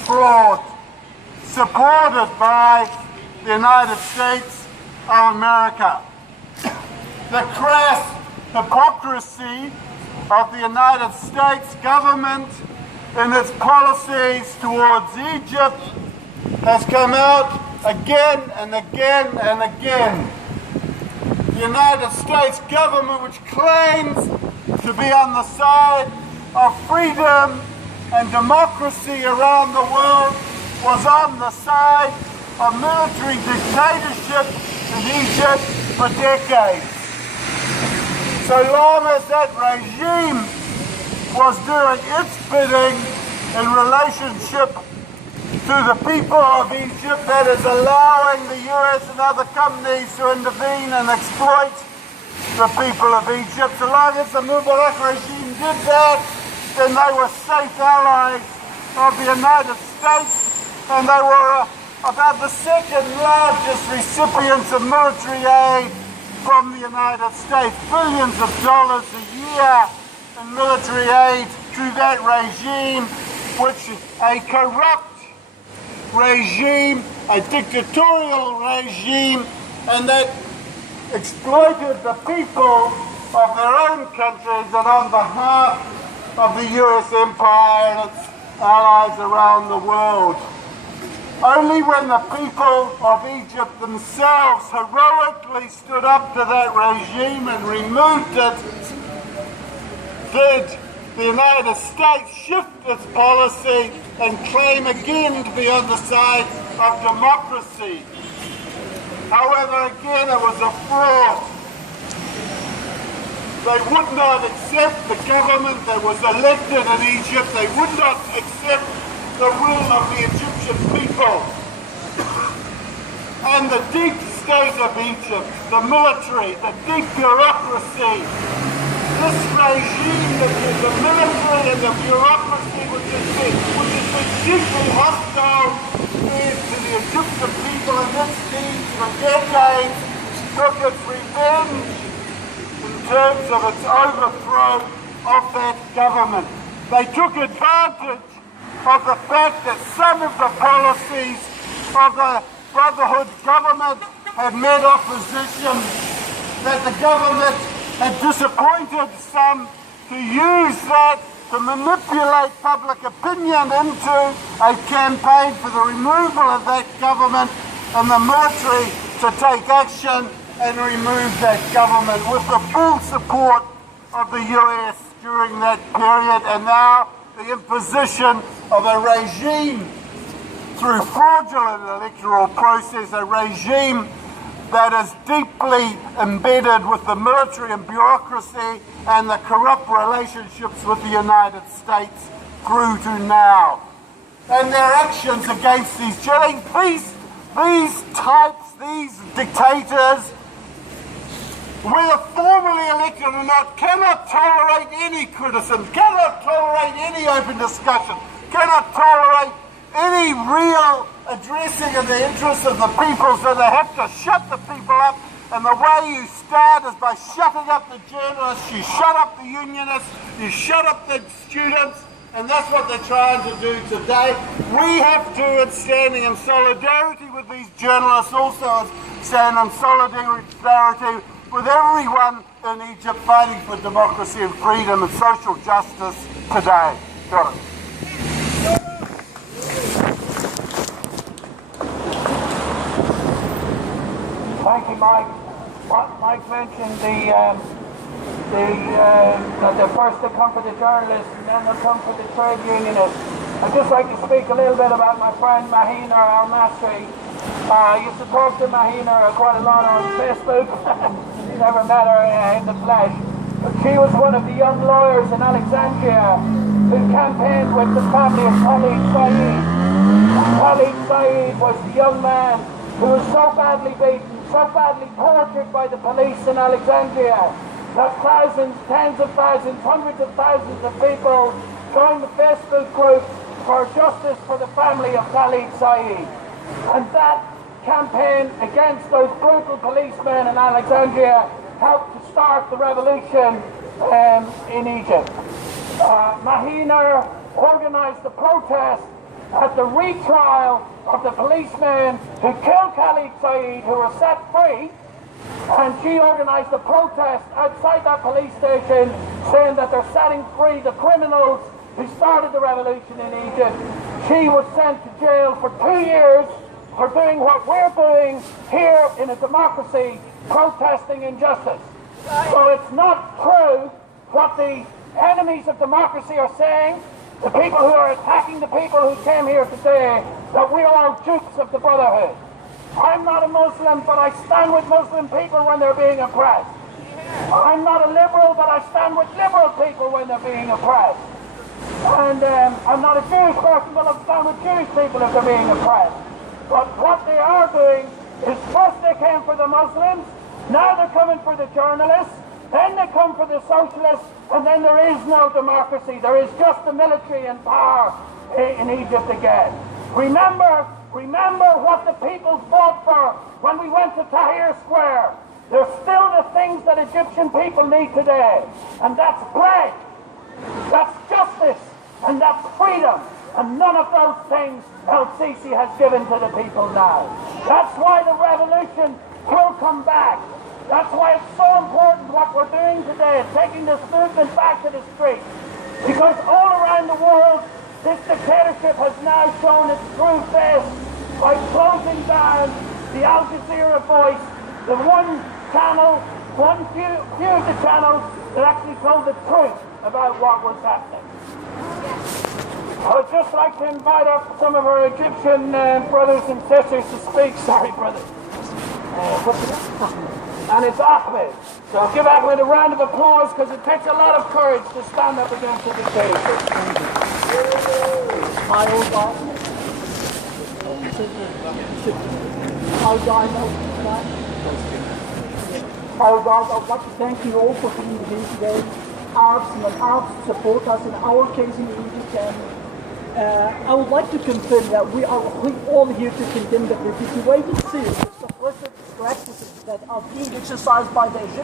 fraud supported by the United States of America. The crass hypocrisy of the United States government in its policies towards Egypt has come out again and again and again. The United States government, which claims to be on the side of freedom and democracy around the world, was on the side of military dictatorship in Egypt for decades. So long as that regime was doing its bidding in relationship to the people of Egypt, that is allowing the US and other companies to intervene and exploit the people of Egypt. So long as the Mubarak regime did that, then they were safe allies of the United States, and they were about the second largest recipients of military aid from the United States. Billions of dollars a year in military aid to that regime, which a corrupt regime, a dictatorial regime, and that exploited the people of their own countries and on behalf of the US empire and its allies around the world. Only when the people of Egypt themselves heroically stood up to that regime and removed it did the United States shift its policy and claim again to be on the side of democracy. However, again, it was a fraud. They would not accept the government that was elected in Egypt. They would not accept the will of the Egyptian people. And the deep state of Egypt, the military, the deep bureaucracy, this regime, the military and the bureaucracy, which has been deeply hostile to the Egyptian people and its needs for decades, took its revenge in terms of its overthrow of that government. They took advantage of the fact that some of the policies of the Brotherhood government had met opposition, that the government had disappointed some, to use that to manipulate public opinion into a campaign for the removal of that government, and the military to take action and remove that government with the full support of the US during that period, and now the imposition of a regime through fraudulent electoral process, a regime that is deeply embedded with the military and bureaucracy and the corrupt relationships with the United States through to now. And their actions against these types, these dictators, whether formally elected or not, cannot tolerate any criticism, cannot tolerate any open discussion, cannot tolerate any real addressing of the interests of the people, so they have to shut the people up. And the way you start is by shutting up the journalists, you shut up the unionists, you shut up the students, and that's what they're trying to do today. We have to, in standing in solidarity with these journalists, also stand in solidarity with everyone in Egypt fighting for democracy and freedom and social justice today. Got it. Thank you, Mike. Mike mentioned that they're first to come for the journalists and then they'll come for the trade unionists. I'd just like to speak a little bit about my friend Mahienour El Massry. I used to talk to Mahienour quite a lot on Facebook. Never met her in the flesh. But she was one of the young lawyers in Alexandria who campaigned with the family of Khalid Said. Khalid Said was the young man who was so badly beaten, so badly tortured by the police in Alexandria that thousands, tens of thousands, hundreds of thousands of people joined the Facebook group for justice for the family of Khalid Said. And that campaign against those brutal policemen in Alexandria helped to start the revolution in Egypt. Mahienour organised the protest at the retrial of the policemen who killed Khalid Saeed, who were set free, and she organised a protest outside that police station saying that they're setting free the criminals who started the revolution in Egypt. She was sent to jail for 2 years for doing what we're doing here in a democracy, protesting injustice. So it's not true what the enemies of democracy are saying, the people who are attacking the people who came here today, that we're all dupes of the Brotherhood. I'm not a Muslim, but I stand with Muslim people when they're being oppressed. I'm not a liberal, but I stand with liberal people when they're being oppressed. And I'm not a Jewish person, but I stand with Jewish people if they're being oppressed. But what they are doing is first they came for the Muslims, now they're coming for the journalists, then they come for the socialists, and then there is no democracy. There is just the military in power in Egypt again. Remember what the people fought for when we went to Tahrir Square. There's still the things that Egyptian people need today, and that's bread, that's justice, and that's freedom. And none of those things El-Sisi has given to the people now. That's why the revolution will come back. That's why it's so important what we're doing today, taking this movement back to the streets. Because all around the world, this dictatorship has now shown its true face by closing down the Al Jazeera voice, the one few of the channels that actually told the truth about what was happening. I would just like to invite up some of our Egyptian brothers and sisters to speak. Sorry, brother. And it's Ahmed. So give Ahmed a round of applause, because it takes a lot of courage to stand up against the dictatorship. Hi, all guys. Hi guys, I would like to thank you all for being here today. Arabs and non-Arabs support us in our case in Egypt, and I would like to confirm that we are all here to condemn the perpetuated series of suppressive practices that are being exercised by the Egyptians.